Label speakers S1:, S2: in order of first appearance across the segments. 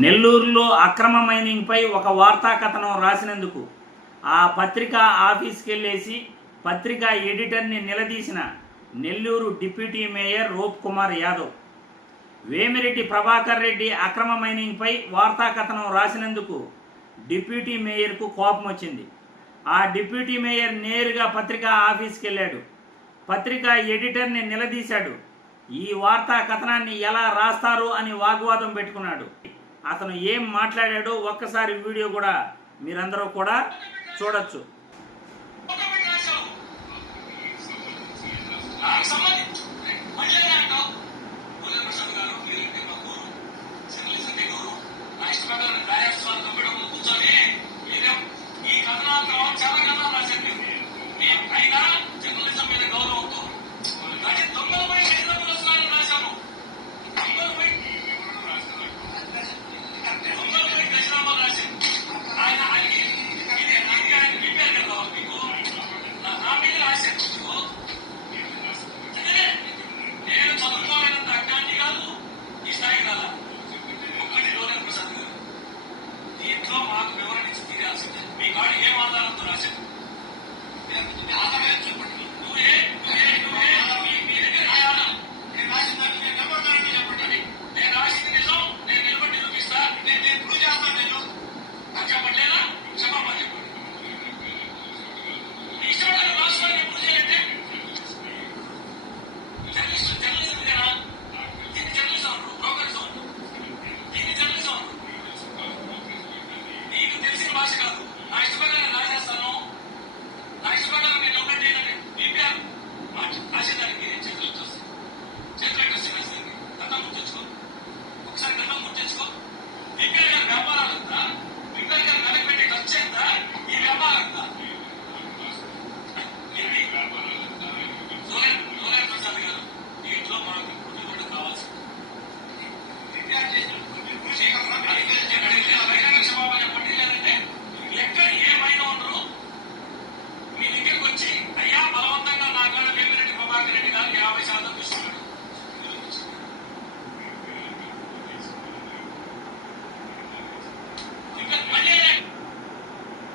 S1: నెల్లూరులో అక్రమ మైనింగ్పై ఒక వార్తా కథనం రాసినందుకు ఆ పత్రిక ఆఫీస్కి వెళ్ళేసి పత్రిక ఎడిటర్ని నిలదీసిన నెల్లూరు డిప్యూటీ మేయర్ రూప్ కుమార్ యాదవ్. వేమిరెడ్డి ప్రభాకర్ రెడ్డి అక్రమ మైనింగ్పై వార్తా కథనం రాసినందుకు డిప్యూటీ మేయర్కు కోపం వచ్చింది. ఆ డిప్యూటీ మేయర్ నేరుగా పత్రిక ఆఫీస్కి వెళ్ళాడు పత్రిక ఎడిటర్ని నిలదీశాడు. ఈ వార్తా కథనాన్ని ఎలా రాస్తారు అని వాగ్వాదం పెట్టుకున్నాడు. అతను ఏం మాట్లాడాడో ఒక్కసారి వీడియో కూడా మీరందరూ కూడా చూడొచ్చు.
S2: సంబంధించి. 있어요.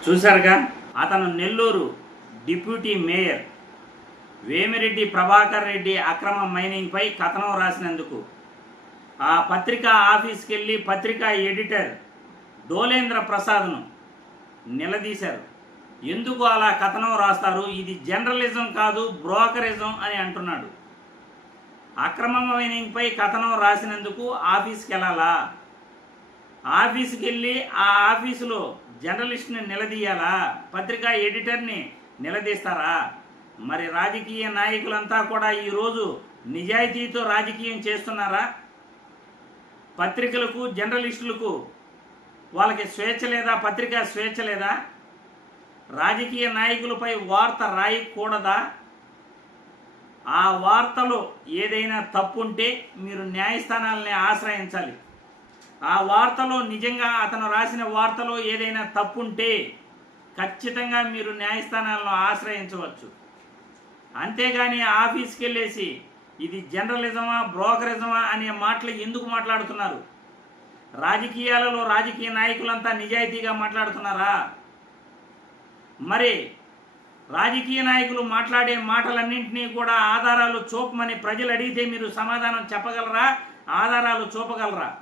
S1: చూశారుగా? అతను నెల్లూరు డిప్యూటీ మేయర్ వేమిరెడ్డి ప్రభాకర్ రెడ్డి అక్రమ మైనింగ్పై కథనం రాసినందుకు. ఆ పత్రికా ఆఫీస్కి వెళ్ళి పత్రికా ఎడిటర్ డోలేంద్ర ప్రసాద్ను నిలదీశారు. ఎందుకు అలా కథనం రాస్తారు? ఇది జర్నలిజం కాదు బ్రోకరిజం అని అంటున్నాడు. అక్రమ మైనింగ్పై కథనం రాసినందుకు ఆఫీస్కి వెళ్ళాలా ఆఫీస్కి వెళ్ళి ఆ ఆఫీసులో జర్నలిస్ట్ని నిలదీయాలా? పత్రికా ఎడిటర్ని నిలదీస్తారా? మరి రాజకీయ నాయకులంతా కూడా ఈరోజు నిజాయితీతో రాజకీయం చేస్తున్నారా? పత్రికలకు జర్నలిస్టులకు వాళ్ళకి స్వేచ్ఛ లేదా? పత్రికా స్వేచ్ఛ లేదా? రాజకీయ నాయకులపై వార్త రాయకూడదా? ఆ వార్తలో ఏదైనా తప్పుంటే మీరు న్యాయస్థానాలని ఆశ్రయించాలి. ఆ వార్తలో నిజంగా అతను రాసిన వార్తలో ఏదైనా తప్పుంటే ఖచ్చితంగా మీరు న్యాయస్థానాలను ఆశ్రయించవచ్చు. అంతేగాని ఆఫీస్కి వెళ్ళేసి ఇది జర్నలిజమా బ్రోకరిజమా అనే మాటలు ఎందుకు మాట్లాడుతున్నారు? రాజకీయాలలో రాజకీయ నాయకులంతా నిజాయితీగా మాట్లాడుతున్నారా? మరి రాజకీయ నాయకులు మాట్లాడే మాటలన్నింటినీ కూడా ఆధారాలు చూపమని ప్రజలు అడిగితే మీరు సమాధానం చెప్పగలరా? ఆధారాలు చూపగలరా?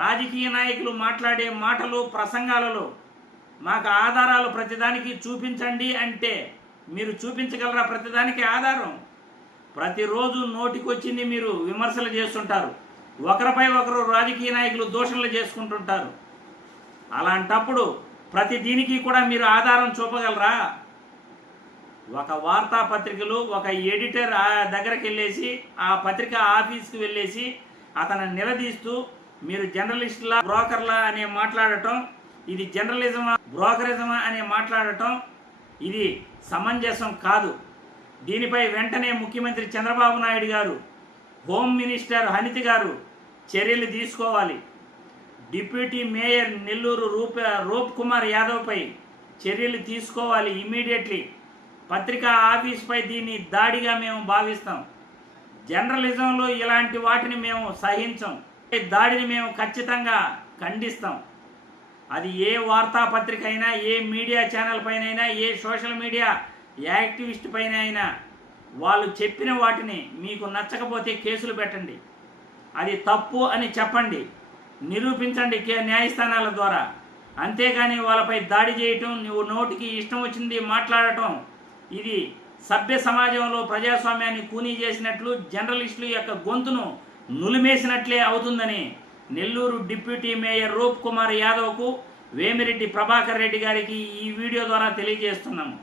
S1: రాజకీయ నాయకులు మాట్లాడే మాటలు ప్రసంగాలలో మాకు ఆధారాలు ప్రతిదానికి చూపించండి అంటే మీరు చూపించగలరా ప్రతిదానికి ఆధారం? ప్రతిరోజు నోటికొచ్చింది మీరు విమర్శలు చేస్తుంటారు. ఒకరిపై ఒకరు రాజకీయ నాయకులు దూషణలు చేసుకుంటుంటారు. అలాంటప్పుడు ప్రతి దీనికి కూడా మీరు ఆధారం చూపగలరా? ఒక వార్తాపత్రికలు ఒక ఎడిటర్ ఆ దగ్గరికి వెళ్ళేసి ఆ పత్రిక ఆఫీస్కి వెళ్ళేసి అతను నిలదీస్తూ మీరు జర్నలిస్టులా బ్రోకర్లా అనే మాట్లాడటం ఇది జర్నలిజమా బ్రోకరిజమా అనే మాట్లాడటం ఇది సమంజసం కాదు. దీనిపై వెంటనే ముఖ్యమంత్రి చంద్రబాబు నాయుడు గారు హోమ్ మినిస్టర్ హనితి గారు చర్యలు తీసుకోవాలి. డిప్యూటీ మేయర్ నెల్లూరు రూప రూప్ కుమార్ యాదవ్పై చర్యలు తీసుకోవాలి ఇమీడియట్లీ. పత్రికా ఆఫీస్పై దీన్ని దాడిగా మేము భావిస్తాం. జర్నలిజంలో ఇలాంటి వాటిని మేము సహించం. దాడిని మేము ఖచ్చితంగా ఖండిస్తాం. అది ఏ వార్తాపత్రిక అయినా ఏ మీడియా ఛానల్ పైన అయినా ఏ సోషల్ మీడియా యాక్టివిస్ట్ పైన అయినా వాళ్ళు చెప్పిన వాటిని మీకు నచ్చకపోతే కేసులు పెట్టండి. అది తప్పు అని చెప్పండి. నిరూపించండి కే న్యాయస్థానాల ద్వారా. అంతేగాని వాళ్ళపై దాడి చేయటం నువ్వు నోటికి ఇష్టం వచ్చింది మాట్లాడటం ఇది సభ్య సమాజంలో ప్రజాస్వామ్యాన్ని కూనీ చేసినట్లు జర్నలిస్టుల యొక్క గొంతును నులిమేసినట్లే అవుతుందని నెల్లూరు డిప్యూటీ మేయర్ రూప్ కుమార్ యాదవ్కు వేమిరెడ్డి ప్రభాకర్ రెడ్డి గారికి ఈ వీడియో ద్వారా తెలియజేస్తున్నాము.